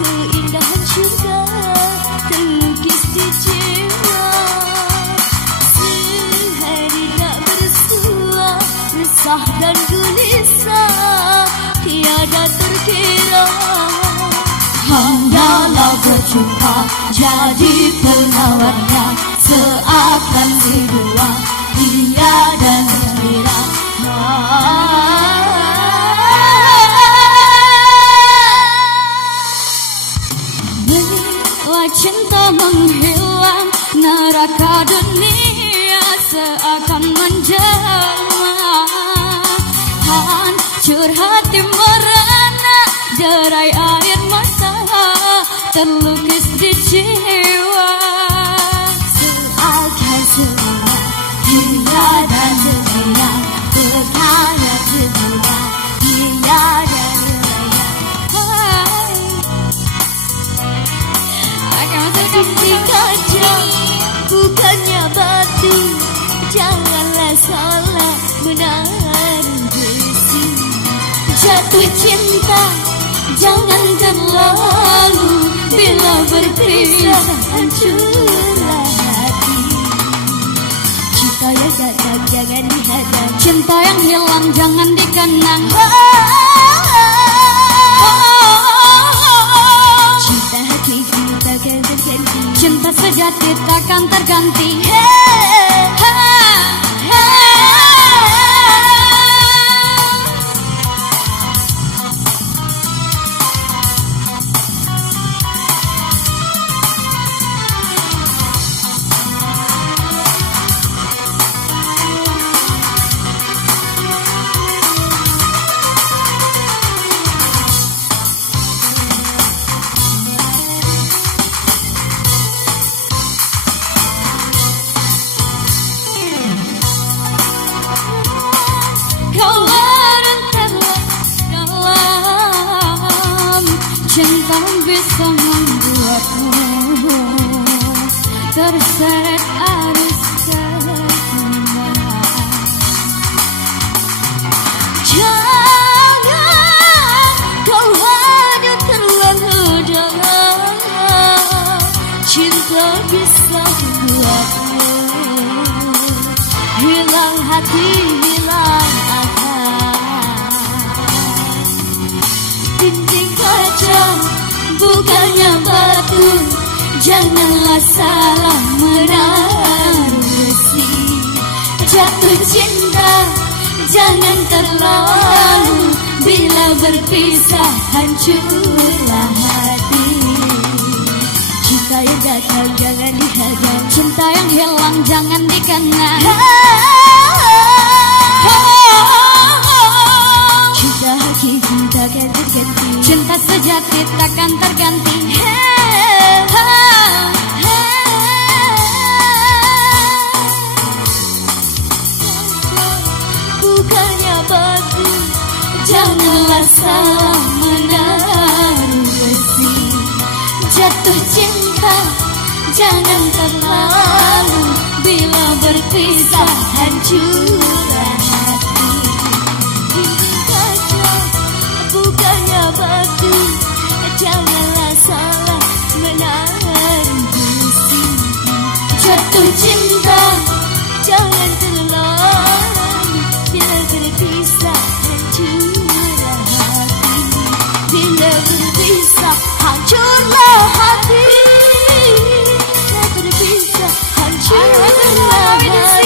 keindahan surga terlukis di jiwa. Sehari tak bersua, resah dan gelisah tiada terkira. Hanyalah berjumpa jadi penawarnya, seakan si dua dia dan Mira. Bila cinta menghilang, neraka dunia seakan menjelma. Hancur hati merana, derai air mata terlukis di jiwa. Seakan semua dia dan Mira, perkara semua dia dan Mira. Ini kaca bukannya batu, janganlah salah menahan besi. Jatuh cinta jangan terlalu, bila berpisah hancurlah hati. Cinta yang datang jangan dihadang, cinta yang hilang jangan dikenang. Cinta hakiki takkan terganti, cinta sejati takkan terganti. Kau terlalu dalam, cinta bisa membuatmu terseret arus keindahan. Jangan kau hanya terlalu dalam, cinta bisa membuatmu hilang hati, hilang dinding kaca bukannya batu, janganlah salah menaruh besi. Jatuh cinta jangan terlalu, bila berpisah hancurlah hati. Cinta yang datang jangan dihadang, cinta yang hilang jangan dikenang. Cinta hakiki takkan terganti, cinta sejati takkan terganti. Bukannya batu, janganlah salah menaruh besi. Jatuh cinta jangan terlalu, bila berpisah hancurlah hati. Bukannya batu, janganlah salah menaruh besi. Jatuh cinta jangan terlalu, bila berpisah hancurlah hati. Bila berpisah hancurlah hati, bila berpisah hancurlah hati.